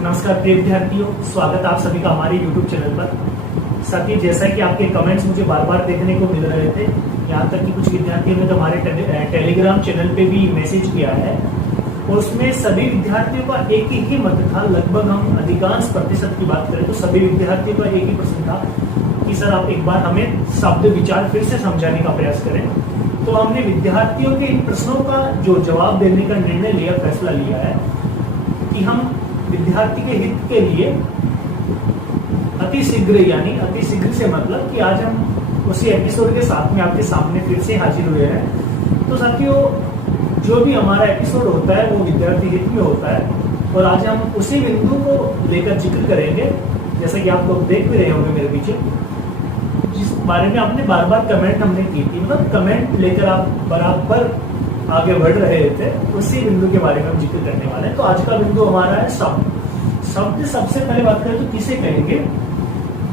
नमस्कार प्रिय विद्यार्थियों, स्वागत आप सभी का हमारे YouTube चैनल पर। साथियों, जैसा कि आपके कमेंट्स मुझे बार बार देखने को मिल रहे थे, यहाँ तक कि कुछ विद्यार्थियों ने तो हमारे टेलीग्राम चैनल पे भी मैसेज किया है और उसमें सभी विद्यार्थियों का एक ही मत था। लगभग हम अधिकांश प्रतिशत की बात करें तो सभी विद्यार्थियों का एक ही प्रश्न था कि सर आप एक बार हमें शब्द विचार फिर से समझाने का प्रयास करें। तो हमने विद्यार्थियों के इन प्रश्नों का जो जवाब देने का निर्णय लिया, फैसला लिया है कि हम विद्यार्थी के हित के लिए अति शीघ्र, यानी अति शीघ्र से मतलब कि आज हम उसी एपिसोड के साथ में आपके सामने फिर से हाजिर हुए हैं। तो साथियों, जो भी हमारा एपिसोड होता है वो विद्यार्थी हित में होता है और आज हम उसी बिंदु को लेकर जिक्र करेंगे, जैसे कि आप लोग देख भी रहे होंगे मेरे पीछे, जिस बारे में आपने बार बार कमेंट हमने की थी, मतलब कमेंट लेकर आप बराबर आगे बढ़ रहे थे, उसी बिंदु के बारे में हम जिक्र करने वाले हैं। तो आज का बिंदु हमारा है शब्द। शब्द सबसे पहले बात करें तो किसे कहेंगे?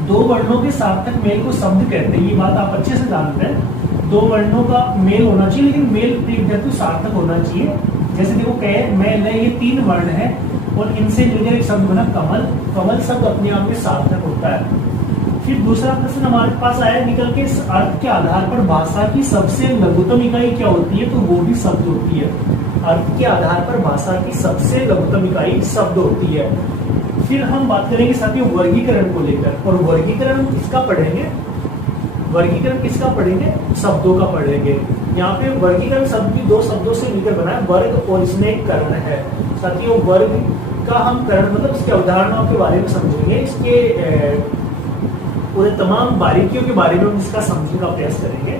दो वर्णों के सार्थक मेल को शब्द कहते हैं। ये बात आप अच्छे से जानते हैं। दो वर्णों का मेल होना चाहिए, लेकिन मेल विद्यार्थी सार्थक होना चाहिए। जैसे देखो कहे मैं ले, ये तीन वर्ण है और इनसे मिलकर एक शब्द बना कमल। कमल शब्द अपने आप में सार्थक होता है। फिर दूसरा प्रश्न हमारे पास आया निकल के, अर्थ के आधार पर भाषा की सबसे लघुतम इकाई क्या होती है? तो वो भी शब्द होती है। अर्थ के आधार पर भाषा की सबसे लघुतम इकाई शब्द होती है। फिर हम बात करेंगे साथियों वर्गीकरण को लेकर, और वर्गीकरण किसका पढ़ेंगे? वर्गीकरण किसका पढ़ेंगे? शब्दों का पढ़ेंगे। यहाँ पे वर्गीकरण शब्द भी दो शब्दों से मिलकर बना है, वर्ग और इसमें एक कर्ण है। साथियों, वर्ग का हम कर्ण मतलब इसके उदाहरणों के बारे में समझेंगे, इसके पूरे तमाम बारीकियों के बारे में हम इसका समझने का प्रयास करेंगे।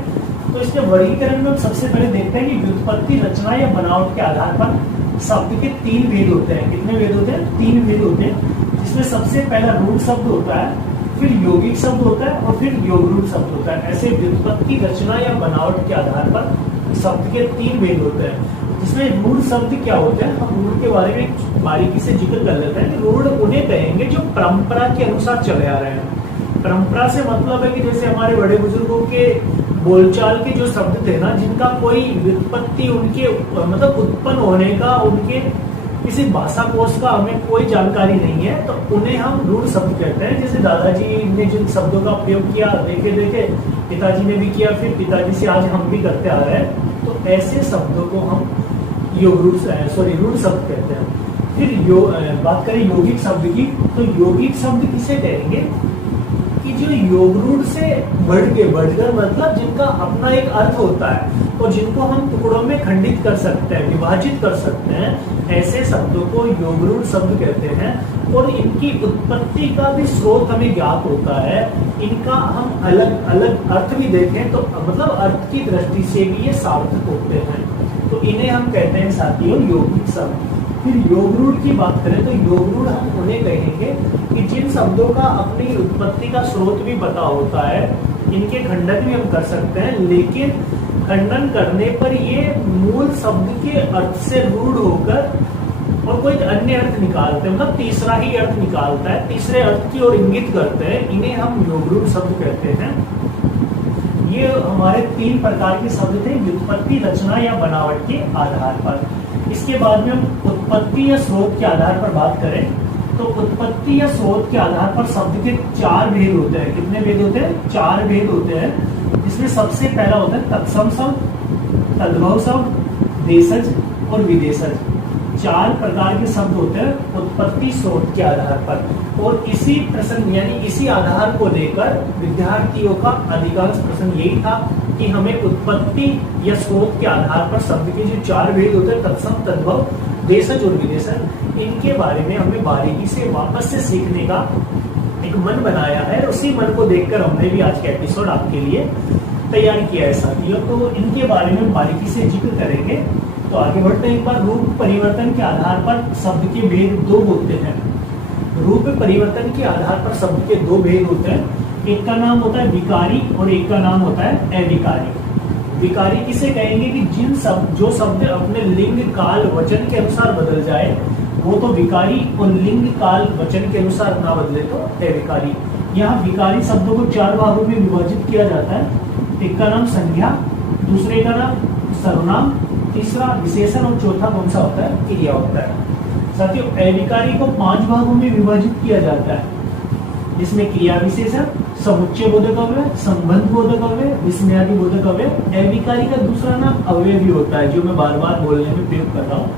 तो इसके वर्गीकरण में हम सबसे पहले देखते हैं कि व्युत्पत्ति, रचना या बनावट के आधार पर शब्द के तीन भेद होते हैं। कितने भेद होते हैं? तीन भेद होते हैं, जिसमें सबसे पहला रूढ़ शब्द होता है, फिर यौगिक शब्द होता है और फिर योगरूढ़ शब्द होता है। ऐसे व्युत्पत्ति, रचना या बनावट के आधार पर शब्द के तीन भेद होते हैं। जिसमें रूढ़ शब्द क्या होते हैं, हम रूढ़ के बारे में बारीकी से जिक्र कर लेते हैं कि रूढ़ उन्हें कहेंगे जो परंपरा के अनुसार चले आ रहे हैं। परंपरा से मतलब है कि जैसे हमारे बड़े बुजुर्गों के बोलचाल के जो शब्द थे ना, जिनका कोई व्युत्पत्ति उनके मतलब उत्पन्न होने का, उनके किसी भाषा कोश का हमें कोई जानकारी नहीं है, तो उन्हें हम रूढ़ शब्द कहते हैं। जैसे दादाजी ने जिन शब्दों का प्रयोग किया, देखे देखे पिताजी ने भी किया, फिर पिताजी से आज हम भी करते आ रहे हैं, तो ऐसे शब्दों को हम रूढ़ शब्द कहते हैं। फिर बात करें यौगिक शब्द की, तो यौगिक शब्द किसे कहेंगे? कि जो योगरूढ़ से बढ़कर मतलब जिनका अपना एक अर्थ होता है और जिनको हम टुकड़ों में खंडित कर सकते हैं, विभाजित कर सकते हैं, ऐसे शब्दों को योगरूढ़ शब्द कहते हैं। और इनकी उत्पत्ति का भी स्रोत हमें ज्ञात होता है। इनका हम अलग अलग अर्थ भी देखें तो मतलब अर्थ की दृष्टि से भी ये सार्थक होते हैं, तो इन्हें हम कहते हैं साथियों यौगिक शब्द। फिर योगरूढ़ की बात करें तो योगरूढ़ हम उन्हें कहेंगे कि जिन शब्दों का अपनी उत्पत्ति का स्रोत भी पता होता है, इनके खंडन भी हम कर सकते हैं, लेकिन खंडन करने पर ये मूल शब्द के अर्थ से रूढ़ होकर और कोई अन्य अर्थ निकालते हैं, मतलब तीसरा ही अर्थ निकालता है, तीसरे अर्थ की ओर इंगित करते हैं, इन्हें हम योगरूढ़ शब्द कहते हैं। ये हमारे तीन प्रकार के शब्द थे, व्युत्पत्ति, रचना या बनावट के आधार पर। इसके बाद में हम उत्पत्ति या स्रोत के आधार पर बात करें तो उत्पत्ति या स्रोत के आधार पर शब्द के चार भेद होते हैं। कितने भेद होते हैं? चार भेद होते हैं, जिसमें सबसे पहला होता है तत्सम शब्द, तद्भव शब्द, देशज और विदेशज। चार प्रकार के शब्द होते हैं उत्पत्ति स्रोत के आधार पर, और इसी प्रश्न यानी इसी आधार को लेकर विद्यार्थियों का अधिकांश प्रश्न यही था कि हमें उत्पत्ति या स्रोत के आधार पर शब्द के जो चार भेद होते हैं तत्सम, तद्भव, देशज और विदेशज, इनके बारे में हमें बारीकी से वापस से सीखने का एक मन बनाया है। उसी मन को देखकर हमने भी आज का एपिसोड आपके लिए तैयार किया है साथियों। तो इनके बारे में बारीकी से जिक्र करेंगे। तो आगे बढ़ते हैं। एक बार रूप परिवर्तन के आधार पर शब्द के भेद दो होते हैं। रूप परिवर्तन के आधार पर शब्द के दो भेद होते हैं। एक का नाम होता है विकारी और एक का नाम होता है अविकारी। विकारी किसे कहेंगे? कि जो शब्द अपने लिंग, काल, वचन के अनुसार बदल जाए वो तो विकारी, और लिंग, काल, वचन के अनुसार ना बदले तो अविकारी। यहाँ विकारी शब्दों को चार भागों में विभाजित किया जाता है। एक का नाम संज्ञा, दूसरे का नाम सर्वनाम, तीसरा विशेषण और चौथा कौन सा होता है? क्रिया होता है। साथियों अविकारी को 5 भागों में विभाजित किया जाता है, जिसमें क्रिया विशेषण, समुच्चय बोधक अव्यय, संबंध बोधक अव्यय, विस्मयादि बोधक अव्यय। अविकारी का दूसरा नाम अव्यय भी होता है, जो मैं बार बार बोलने में प्रयोग कर रहा हूँ।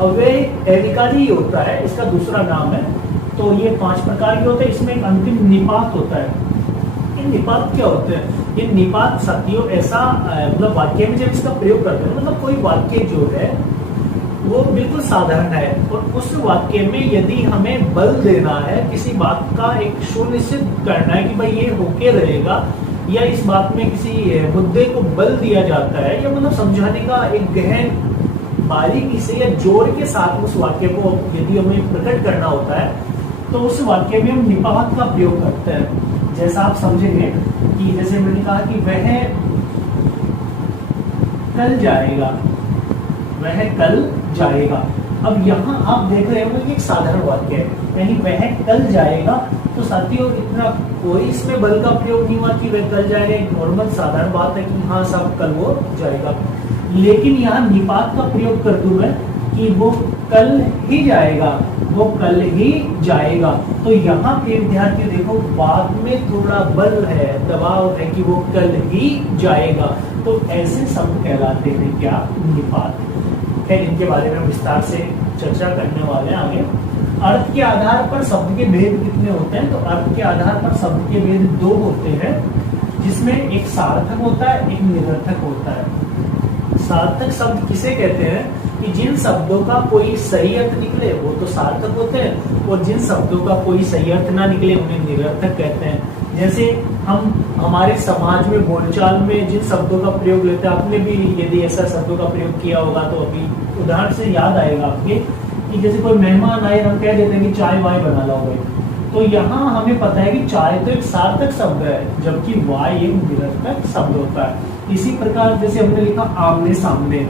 अव्यय अविकारी होता है, इसका दूसरा नाम है। तो ये 5 प्रकार के होते हैं। इसमें एक अंतिम निपात होता है। ये निपात क्या होते हैं? ये निपात साथियों ऐसा मतलब वाक्य में जब इसका प्रयोग करते हैं, मतलब कोई वाक्य जो है वो बिल्कुल साधारण है, और उस वाक्य में यदि हमें बल देना है, किसी बात का एक सुनिश्चित करना है कि भाई ये होके रहेगा, या इस बात में किसी मुद्दे को बल दिया जाता है, या मतलब समझाने का एक गहन बारीकी से या जोर के साथ उस वाक्य को यदि हमें प्रकट करना होता है, तो उस वाक्य में हम निपात का प्रयोग करते हैं। जैसा आप समझेंगे कि जैसे मैंने कहा कि वह कल जाएगा, वह कल जाएगा। अब यहाँ आप देख रहे हो कि एक साधारण वाक्य है, यानी वह कल जाएगा। तो साथियों इतना कोई इसमें बल का प्रयोग नहीं हुआ कि वह कल जाएगा, एक नॉर्मल साधारण बात है कि हाँ सब कल वो जाएगा। लेकिन यहाँ निपात का प्रयोग कर दूं मैं कि वो कल ही जाएगा, वो कल ही जाएगा। तो यहाँ पे विद्यार्थी देखो बात में थोड़ा बल है, दबाव है कि वो कल ही जाएगा। तो ऐसे शब्द कहलाते हैं क्या? निपात। खैर इनके बारे में हम विस्तार से चर्चा करने वाले हैं आगे। अर्थ के आधार पर शब्द के भेद कितने होते हैं? तो अर्थ के आधार पर शब्द के भेद 2 होते हैं, जिसमें एक सार्थक होता है, एक निरर्थक होता है। सार्थक शब्द किसे कहते हैं? कि जिन शब्दों का कोई सही अर्थ निकले वो तो सार्थक होते हैं, और जिन शब्दों का कोई सही अर्थ ना निकले उन्हें निरर्थक कहते हैं। जैसे हम हमारे समाज में बोलचाल में जिन शब्दों का प्रयोग लेते हैं, आपने भी यदि ऐसा शब्दों का प्रयोग किया होगा तो अभी उदाहरण से याद आएगा आपके कि जैसे कोई मेहमान आए, हम कह देते हैं कि चाय वाय बना लाओ भाई। तो यहाँ हमें पता है कि चाय तो एक सार्थक शब्द है, जबकि वाय एक निरर्थक शब्द होता है। इसी प्रकार जैसे हमने लिखा आमने सामने,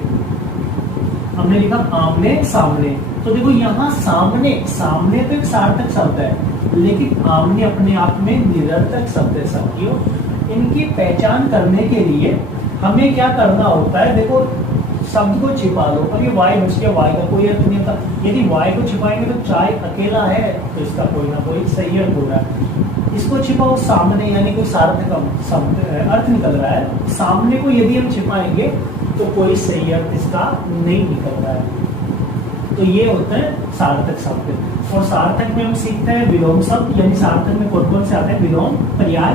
हमने लिखा आमने सामने, तो देखो यहाँ सामने, सामने तो एक सार्थक शब्द है, लेकिन आमने अपने आप में निरर्थक शब्द है। साथियों इनकी पहचान करने के लिए हमें क्या करना होता है? देखो शब्द को छिपा लो, और ये वाय बच गया, वाय का कोई अर्थ नहीं होता। यदि वाय को छिपाएंगे तो चाय अकेला है, तो इसका कोई ना कोई सही अर्थ हो रहा है। इसको छिपाओ सामने, यानी कोई सार्थक शब्द अर्थ निकल रहा है। सामने को यदि हम छिपाएंगे तो कोई सही अर्थ इसका नहीं निकल रहा है। तो ये होते हैं सार्थक शब्द। और सार्थक में हम सीखते हैं विलोम शब्द, यानी सार्थक में कौन कौन से आते हैं? विलोम, पर्याय,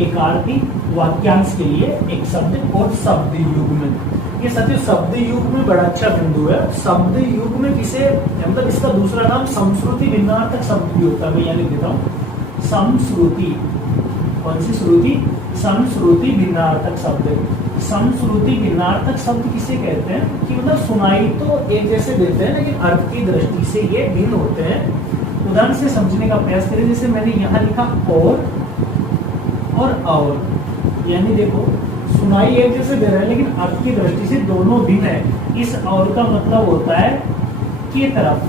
एकार्थी, वाक्यांश के लिए एक शब्द, और शब्द युग्म। ये साथियों शब्द युग में बड़ा अच्छा बिंदु है। शब्द युग में किसे मतलब इसका दूसरा नाम समश्रुति भिन्नार्थक शब्द भी होता है। मैं यहाँ लिख देता हूँ समश्रुति। कौन सी श्रुति? समश्रुति भिन्नार्थक शब्द। समश्रुति भिन्नार्थक शब्द किसे कहते हैं? कि मतलब सुनाई तो एक जैसे देते हैं, लेकिन अर्थ की दृष्टि से ये भिन्न होते हैं। उदाहरण से समझने का प्रयास करें। जैसे मैंने यहाँ लिखा और, यानी देखो सुनाई एक जैसे दे रहा है, लेकिन अर्थ की दृष्टि से दोनों भिन्न है। इस और का मतलब होता है की तरफ,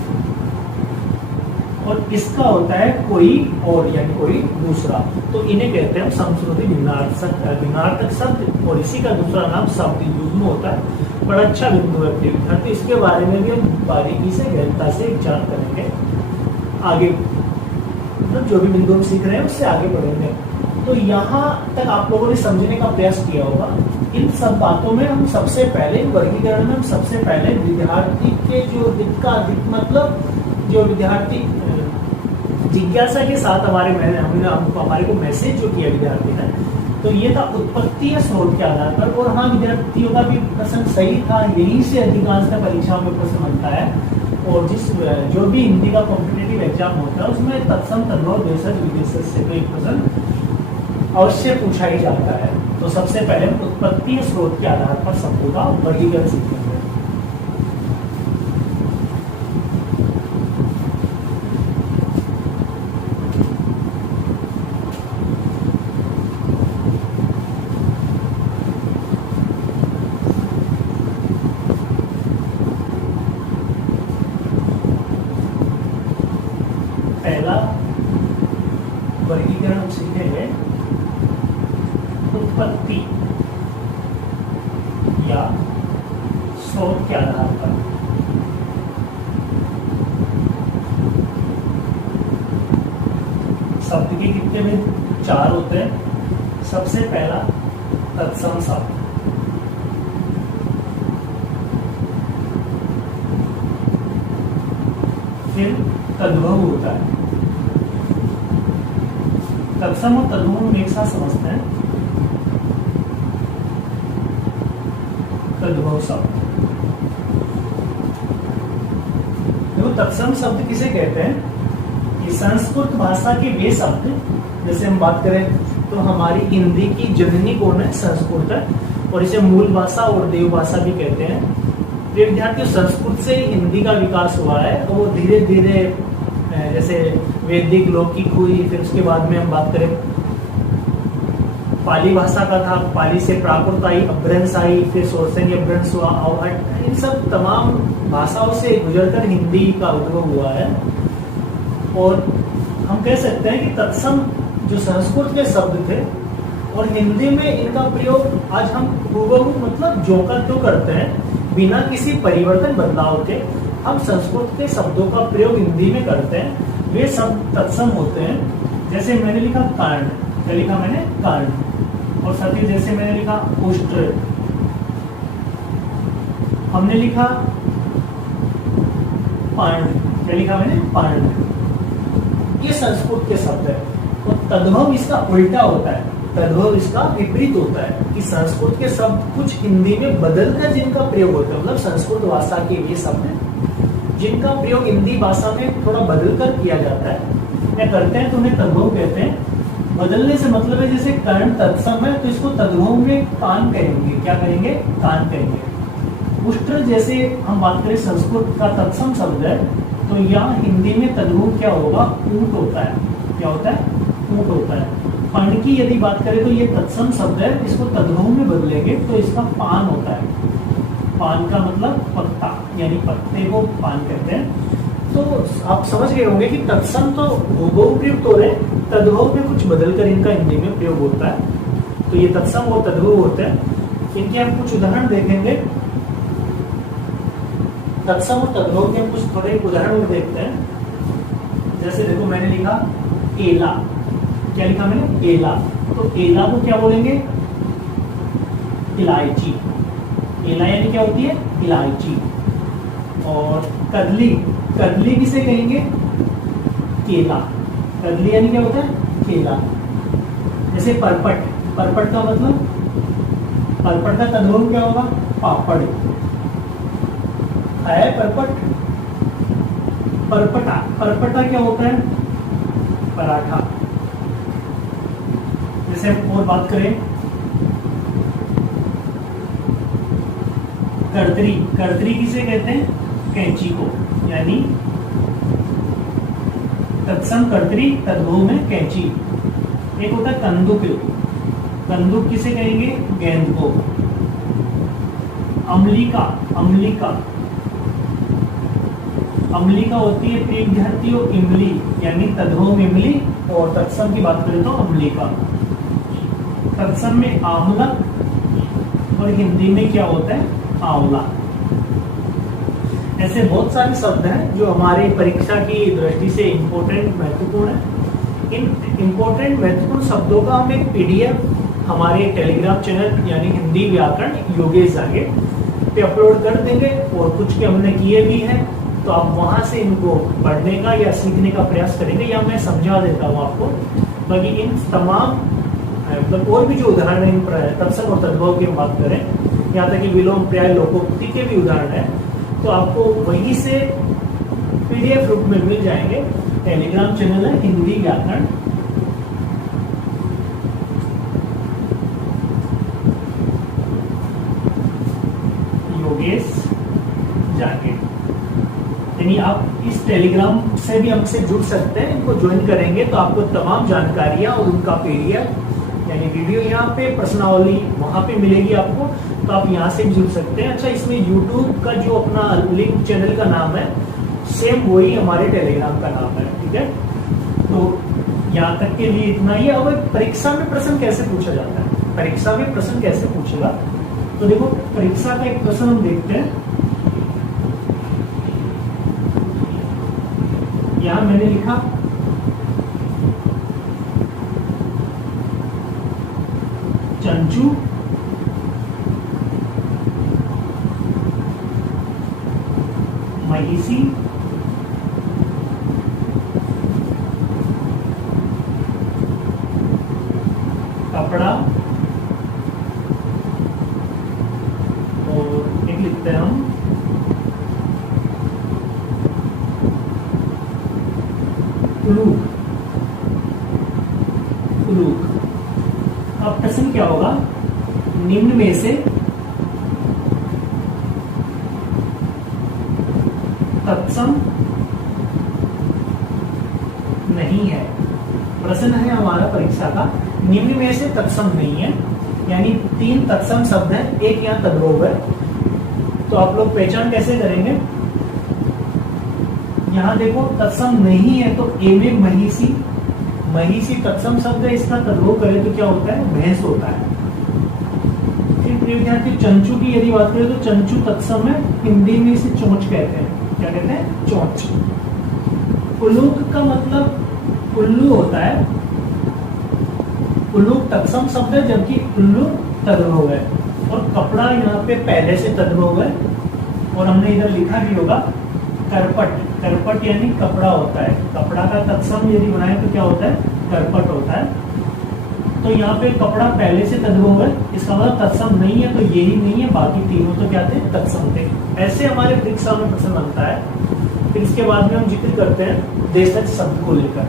और इसका होता है कोई और, यानी कोई दूसरा। तो इन्हें कहते हैं समश्रुति भिन्नार्थक शब्द, और इसी का दूसरा नाम शब्द युग्म होता है। बड़ा अच्छा बिंदु है विद्यार्थी, इसके बारे में भी हम बारीकी से गहनता से विचार करेंगे आगे, मतलब जो भी बिंदु हम सीख रहे हैं उससे आगे बढ़ेंगे। तो यहाँ तक आप लोगों ने समझने का प्रयास किया होगा। इन सब बातों में हम सबसे पहले वर्गीकरण में हम सबसे पहले विद्यार्थी के जो हित का मतलब जो विद्यार्थी जिज्ञासा के साथ हमारे को मैसेज जो किया विद्यार्थी ने, तो ये था उत्पत्ति या स्रोत के आधार पर। और हाँ विद्यार्थियों का भी प्रश्न सही था, यहीं से अधिकांशतः परीक्षाओं में प्रश्न बनता है। और जो भी हिंदी का कॉम्पिटिटिव एग्जाम होता है उसमें तत्सम तद्भव देशज विदेशज से तो एक प्रश्न अवश्य पूछा ही जाता है। तो सबसे पहले उत्पत्ति या स्रोत के आधार पर शब्दों का वर्गीकरण सीखेंगे। पहला वर्गीकरण हम सीखेंगे उत्पत्ति या स्रोत के आधार पर। शब्द के कितने भेद? 4 होते हैं। सबसे पहला तत्सम शब्द, फिर तद्भव होता है। तत्सम और तद्भव हम एक साथ समझते हैं। तद्भव शब्द, देखो तत्सम शब्द किसे कहते हैं? कि संस्कृत भाषा के वे शब्द, जैसे हम बात करें तो हमारी हिंदी की जननी कौन है? संस्कृत है, और इसे मूल भाषा और देव भाषा भी कहते हैं। विद्यार्थियों, संस्कृत से हिंदी का विकास हुआ है, तो वो धीरे धीरे जैसे वैदिक लौकिक हुई, फिर उसके बाद में हम बात करें पाली भाषा का था, पाली से प्राकृत आई, अपभ्रंश आई, फिर सोरसेनी अपभ्रंश हुआ, अवहट, इन सब तमाम भाषाओं से गुजरकर हिंदी का उद्भव हुआ है। और हम कह सकते हैं कि तत्सम जो संस्कृत के शब्द थे और हिंदी में इनका प्रयोग आज हम हूबहू मतलब जो का त्यों करते हैं, बिना किसी परिवर्तन बदलाव के हम संस्कृत के शब्दों का प्रयोग हिंदी में करते हैं, वे शब्द तत्सम होते हैं। जैसे मैंने लिखा कर्ण, क्या लिखा मैंने? कर्ण। और साथ ही जैसे मैंने लिखा उष्ट्र, हमने लिखा पर्ण, क्या लिखा मैंने? पर्ण। ये संस्कृत के शब्द है। और तद्भव इसका उल्टा होता है, तद्भव इसका विपरीत होता है कि संस्कृत के शब्द कुछ हिंदी में बदलकर जिनका प्रयोग होता है, मतलब संस्कृत भाषा के ये शब्द जिनका प्रयोग हिंदी भाषा में थोड़ा बदलकर किया जाता है या करते हैं, तो उन्हें तद्भव कहते हैं। बदलने से मतलब है जैसे कर्ण तत्सम है तो इसको तद्भव में कान कहेंगे, क्या कहेंगे? कान कहेंगे। उष्ट्र जैसे हम बात करें संस्कृत का तत्सम शब्द है, तो यहाँ हिंदी में तद्भव क्या होगा? ऊंट होता है। क्या होता है? ऊंट होता है। पर्ण की यदि बात करें तो ये तत्सम शब्द है, इसको तद्भव में बदलेंगे तो इसका पान होता है। पान का मतलब पत्ता, यानी पत्ते को पान कहते हैं। तो आप समझ गए होंगे कि तत्सम तो हूबहू प्रयुक्त हो रहे, तद्भव में कुछ बदलकर इनका हिंदी में प्रयोग होता है। तो ये तत्सम और तद्भव होते हैं। इनके हम कुछ उदाहरण देखेंगे। तत्सम और तद्भव के हम कुछ थोड़े उदाहरण देखते हैं। जैसे देखो मैंने लिखा एला, क्या लिखा मैंने? एला। तो एला को क्या बोलेंगे? इलायची। एला यानी क्या होती है? इलायची। और कदली, कदली किसे कहेंगे? केला। कदली यानी क्या होता है? केला। जैसे परपट, परपट का मतलब, परपट का तद्भव क्या होगा? पापड़। है परपट, परपटा, परपटा क्या होता है? पराठा। जैसे और बात करें कर्तरी, कर्तरी किसे कहते हैं? कैंची को, यानी तत्सम कर्तरी, तद्भव में कैंची। एक होता है कंदुक, कंदुक किसे कहेंगे? गेंद को। अम्लिका, अम्लिका, अम्लिका होती है प्रिय विद्यार्थियों इमली, यानी तद्भव में इमली, और तत्सम की बात करें तो अम्लिका। तत्सम में आमलक और हिंदी में क्या होता है? आंवला। ऐसे बहुत सारे शब्द हैं जो हमारे परीक्षा की दृष्टि से इम्पोर्टेंट महत्वपूर्ण है। इन इम्पोर्टेंट महत्वपूर्ण शब्दों का हम एक पीडीएफ हमारे टेलीग्राम चैनल यानी हिंदी व्याकरण योगेश जागे पे अपलोड कर देंगे, और कुछ के हमने किए भी हैं, तो आप वहां से इनको पढ़ने का या सीखने का प्रयास करेंगे, या मैं समझा देता हूँ आपको। बाकी इन तमाम मतलब और भी जो उदाहरण है इन तत्सम और तद्भव की हम बात करें, यहाँ तक कि विलोम पर्याय लोकोक्ति के भी उदाहरण है, तो आपको वहीं से पीडीएफ रूप में मिल जाएंगे। टेलीग्राम चैनल है हिंदी व्याकरण, योगेश जागे। यानी आप इस टेलीग्राम से भी हमसे जुड़ सकते हैं। इनको ज्वाइन करेंगे तो आपको तमाम जानकारियां और उनका पीडीएफ यानी वीडियो यहाँ पे, प्रश्नावली वहां पे मिलेगी आपको, तो आप यहाँ से भी जुड़ सकते हैं। अच्छा, इसमें यूट्यूब का जो अपना लिंक चैनल का नाम है सेम वही हमारे टेलीग्राम का नाम है, ठीक है। तो यहाँ तक के लिए इतना ही। अब परीक्षा में प्रश्न कैसे पूछा जाता है? परीक्षा में प्रश्न कैसे पूछेगा? तो देखो परीक्षा का एक प्रश्न हम देखते हैं। यहाँ मैंने लिखा चंचू, महिषी, कपड़ा, और एक लिखते हैं हम उलूक। उलूक। अब प्रश्न क्या होगा, निम्न में से तत्सम नहीं है। प्रश्न है हमारा परीक्षा का, निम्न में से तत्सम नहीं है, यानी 3 तत्सम शब्द हैं, एक यहाँ तद्भव है। तो आप लोग पहचान कैसे करेंगे, यहाँ देखो तत्सम नहीं है तो ए में महिषी, महिषी तत्सम शब्द है, इसका तद्भव करें तो क्या होता है, भैंस होता है। फिर प्रिय विद्यार्थी चंचू की यदि बात करें तो चंचू तत्सम है, हिंदी में इसे चोंच कहते हैं। क्या कहते हैं, चोंच। उल्लूक का मतलब उल्लू होता है, उल्लूक तत्सम शब्द है जबकि उल्लू तद्भव है। और कपड़ा यहाँ पे पहले से तद्भव है, और हमने इधर लिखा भी होगा करपट। करपट यानी कपड़ा होता है, कपड़ा का तत्सम यदि बनाए तो क्या होता है, करपट होता है। तो यहाँ पे कपड़ा पहले से तद्भव है, इसका मतलब तत्सम नहीं है, तो यही नहीं है, बाकी तीनों तो क्या थे, तत्सम थे। ऐसे हमारे परीक्षा में प्रश्न बनता है। फिर इसके बाद में हम जिक्र करते हैं देशज शब्द को लेकर।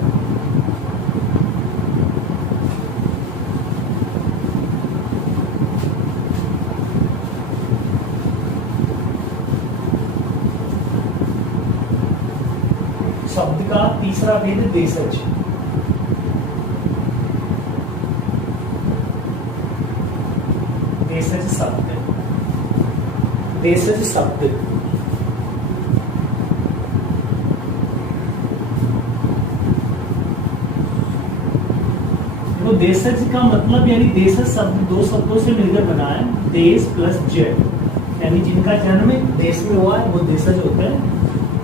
शब्द का तीसरा भेद देशज। देशज शब्द, देशज शब्द तो देशज का मतलब यानी देशज शब्द 2 शब्दों से मिलकर बना है, देश प्लस जेड, यानी जिनका जन्म देश में हुआ है वो देशज होते हैं।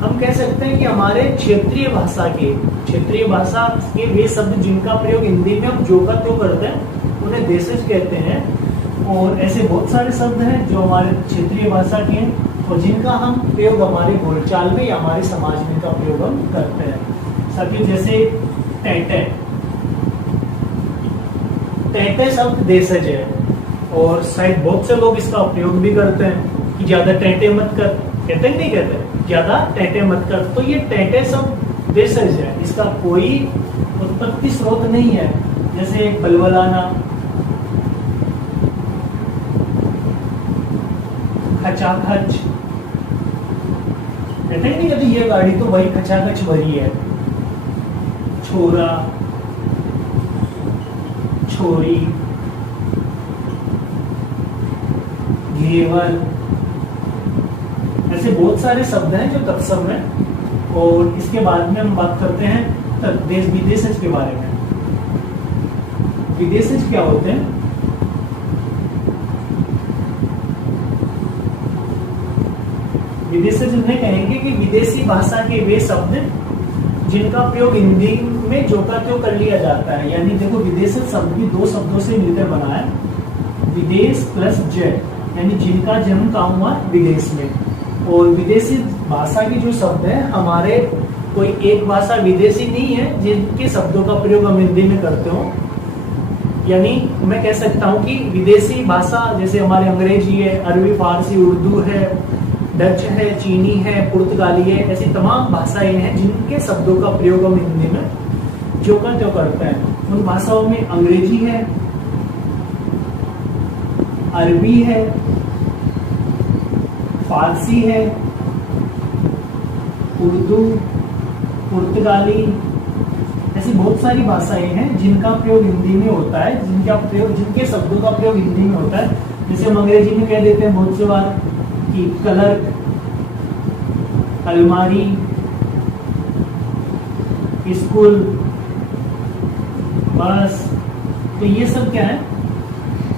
हम कह सकते हैं कि हमारे क्षेत्रीय भाषा के वे शब्द जिनका प्रयोग हिंदी में हम जो का त्यों करते हैं उन्हें देशज कहते हैं। और ऐसे बहुत सारे शब्द हैं जो हमारे क्षेत्रीय भाषा के हैं और जिनका हम प्रयोग हमारे बोलचाल में या हमारे समाज में का प्रयोग हम करते हैं। साथियों जैसे टैटे, टैटे शब्द देशज है और शायद बहुत से लोग इसका उपयोग भी करते हैं कि ज्यादा टैटे मत कर, कहते नहीं कहते, ज्यादा टैटे मत कर। तो ये टैटे शब्द देशज है, इसका कोई उत्पत्ति स्रोत नहीं है। जैसे बलबलाना, खचाखच, कहते नहीं कहते ये गाड़ी तो वही खचाखच भरी है। छोरा, छोरी, घेवल, ऐसे बहुत सारे शब्द हैं जो तत्सम है। और इसके बाद में हम बात करते हैं देश विदेशज के बारे में। विदेशज क्या होते हैं, विदेशज उन्हें कहेंगे कि विदेशी भाषा के वे शब्द जिनका प्रयोग हिंदी में जो का त्यों कर लिया जाता है। यानी देखो विदेशज शब्द भी 2 शब्दों से मिलकर बना है, विदेश प्लस जेड, यानी जिनका जन्म कहाँ हुआ, विदेश में। और विदेशी भाषा की जो शब्द है, हमारे कोई एक भाषा विदेशी नहीं है जिनके शब्दों का प्रयोग हम हिंदी में करते हो। यानी मैं कह सकता हूँ कि विदेशी भाषा जैसे हमारे अंग्रेजी है, अरबी, फारसी, उर्दू है, डच है, चीनी है, पुर्तगाली है, ऐसी तमाम भाषाएं हैं जिनके शब्दों का प्रयोग हम हिंदी में जो का त्यों करते हैं। उन भाषाओं में अंग्रेजी है, अरबी है, फारसी है, उर्दू, पुर्तगाली, ऐसी बहुत सारी भाषाएं हैं जिनका प्रयोग हिंदी में होता है, जिनके शब्दों का प्रयोग हिंदी में होता है। जैसे हम अंग्रेजी में कह देते हैं बहुत से बार कि कलर, अलमारी, स्कूल, बस, तो ये सब क्या है,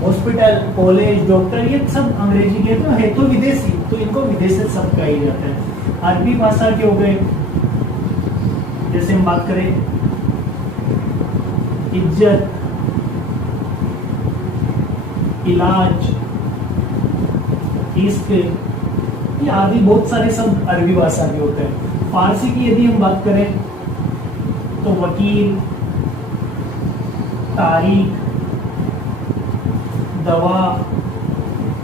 हॉस्पिटल, कॉलेज, डॉक्टर, ये सब अंग्रेजी के तो है तो विदेशी, तो इनको विदेशी शब्द कहे जाते हैं। अरबी भाषा के हो गए, जैसे हम बात करें इज्जत, इलाज, इश्क, ये आदि बहुत सारे शब्द अरबी भाषा के होते हैं। फारसी की यदि हम बात करें तो वकील, तारीख, दवा,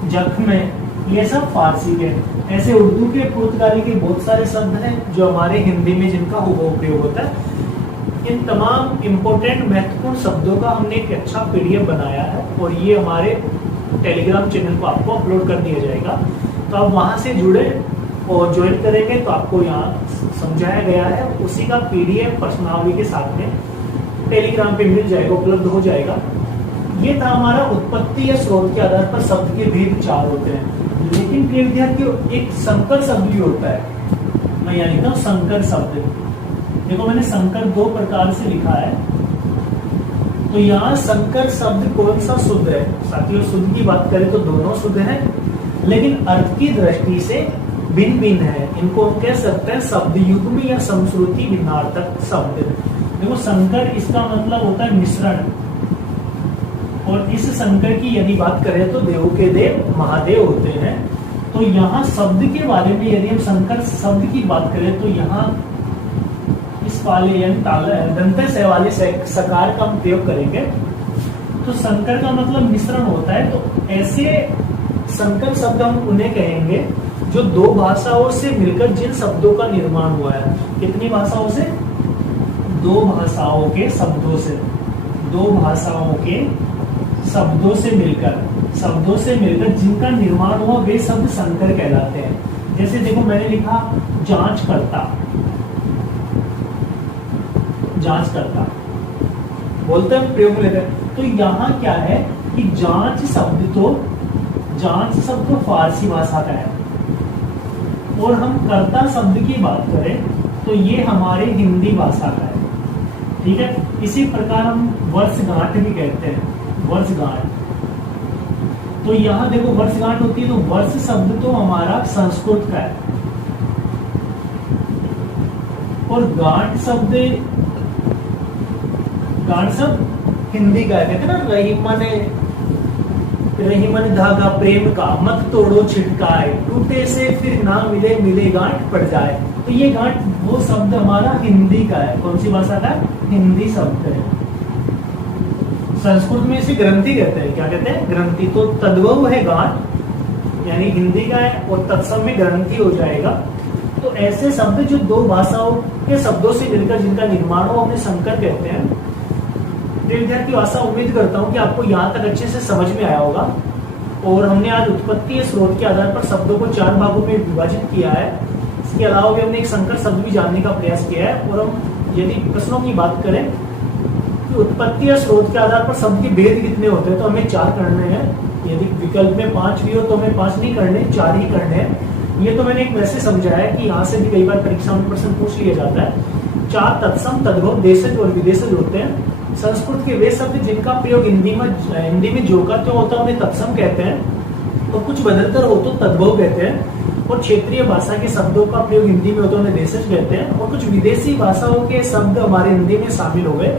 जख्म, ये सब फारसी के। ऐसे उर्दू के पुर्तगाली के बहुत सारे शब्द हैं जो हमारे हिंदी में जिनका उपयोग होता है। इन तमाम इंपॉर्टेंट महत्वपूर्ण शब्दों का हमने एक अच्छा पीडीएफ बनाया है और ये हमारे टेलीग्राम चैनल को आपको अपलोड कर दिया जाएगा। तो आप वहां से जुड़े और ज्वाइन करेंगे तो आपको यहाँ समझाया गया है, उसी का पीडीएफ प्रश्नावली के साथ में टेलीग्राम पे मिल जाएगा, उपलब्ध हो जाएगा। ये था हमारा उत्पत्ति या स्रोत के आधार पर शब्द के भेद 4 होते हैं। लेकिन प्रिय विद्यार्थियों, एक संकर शब्द भी होता है। मैं यहाँ लिखता हूँ संकर शब्द। देखो मैंने संकर 2 प्रकार से लिखा है। तो यहाँ संकर शब्द कौन सा शुद्ध है? साथियों, शुद्ध की बात करें तो दोनों शुद्ध हैं, लेकिन अर्थ की दृष्टि से भिन्न भिन्न है। इनको हम कह सकते हैं शब्द युग्म या समश्रुति भिन्नार्थक शब्द। देखो संकर, इसका मतलब होता है मिश्रण। और इस संकर की यदि बात करें तो देवों के देव महादेव होते हैं। तो यहाँ शब्द के बारे में यदि हम संकर शब्द की बात करें तो यहाँ इस वाले यानी दंत से वाले सकार का हम प्रयोग करेंगे। तो संकर का मतलब मिश्रण होता है। तो ऐसे संकर शब्द हम उन्हें कहेंगे जो 2 भाषाओं से मिलकर जिन शब्दों का निर्माण हुआ है। कितनी भाषाओं से? 2 भाषाओं के शब्दों से, 2 भाषाओं के शब्दों से मिलकर जिनका निर्माण हुआ वे शब्द संकर कहलाते हैं। जैसे देखो मैंने लिखा जांचकर्ता, जांचकर्ता बोलते हैं, प्रयोग में लेते हैं। तो यहाँ क्या है कि जांच शब्द तो फारसी भाषा का है, और हम कर्ता शब्द की बात करें तो ये हमारे हिंदी भाषा का है। ठीक है। इसी प्रकार हम वर्षगांठ भी कहते हैं, वर्षगांठ। तो यहाँ देखो वर्षगांठ होती है, तो वर्ष शब्द तो हमारा संस्कृत का है, और गांठ शब्द हिंदी का है। कहते ना रही मन धागा प्रेम का, मत तोड़ो छिटकाए, टूटे से फिर ना मिले, मिले गांठ पड़ जाए। तो ये गांठ वो शब्द हमारा हिंदी का है। कौन सी भाषा का? हिंदी शब्द है। संस्कृत में इसे ग्रंथि कहते हैं। क्या कहते हैं? ग्रंथि। तो तद्भव है गांठ, यानी हिंदी का है, और तत्सम में ग्रंथि हो जाएगा। तो ऐसे शब्द जो 2 भाषाओं के शब्दों से मिलकर जिनका निर्माण हो उन्हें संकर कहते हैं। विद्यार्थी, आशा उम्मीद करता हूं कि आपको यहाँ तक अच्छे से समझ में आया होगा। और हमने आज उत्पत्ति या स्रोत के आधार पर शब्दों को 4 भागों में विभाजित किया है। इसके अलावा भी हमने एक संकर शब्द भी जानने का प्रयास किया है। और हम यदि प्रश्नों की बात करें कि उत्पत्ति या स्रोत के आधार पर शब्द के भेद कितने होते हैं, तो हमें 4 करने हैं। यदि विकल्प में 5 भी हो तो हमें 5 नहीं करने, 4 ही करने हैं। ये तो मैंने एक वैसे समझाया कि यहाँ से भी कई बार परीक्षा में प्रश्न पूछ लिया जाता है। 4 तत्सम, तद्भव, देशज और विदेशज होते हैं। संस्कृत के वे शब्द जिनका प्रयोग हिंदी में जो का त्यों होता है उन्हें तत्सम कहते हैं, और कुछ बदलकर हो तो तद्भव कहते हैं। और क्षेत्रीय भाषा के शब्दों का प्रयोग हिंदी में होता है उन्हें देशज कहते हैं। और कुछ विदेशी भाषाओं के शब्द हमारे हिंदी में शामिल हो गए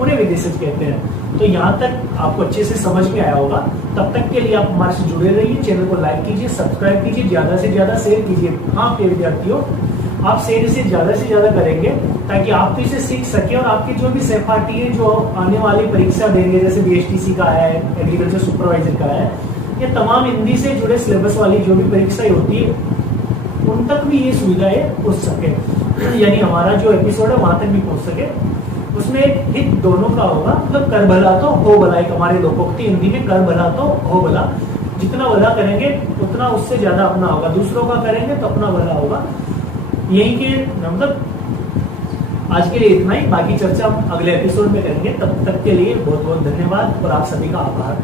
उन्हें विदेशज कहते हैं। तो यहाँ तक आपको अच्छे से समझ में आया होगा। तब तक के लिए आप हमारे से जुड़े रहिए, चैनल को लाइक कीजिए, सब्सक्राइब कीजिए, ज्यादा से ज्यादा शेयर कीजिए। हाँ प्रिय विद्यार्थियों, आप शेयर इसे ज्यादा से ज्यादा करेंगे ताकि आप तो इसे सीख सके, और आपके जो भी सहपाठी है जो आने वाली परीक्षा देंगे, जैसे बीएसटीसी का है, एग्रीकल्चर सुपरवाइजर का है, ये तमाम हिंदी से जुड़े सिलेबस वाली जो भी परीक्षाएं होती है उन तक भी ये सुविधाएं पहुंच सके, यानी हमारा जो एपिसोड है वहां तक भी पहुंच सके। उसमें हित दोनों का होगा, मतलब कर भला तो हो भला। एक हमारे लोकोक्ति हिंदी में कर भला तो हो भला। जितना भला करेंगे उतना उससे ज्यादा अपना होगा, दूसरों का करेंगे तो अपना भला होगा। यही के मतलब आज के लिए इतना ही, बाकी चर्चा हम अगले एपिसोड में करेंगे। तब तक के लिए बहुत बहुत धन्यवाद और आप सभी का आभार।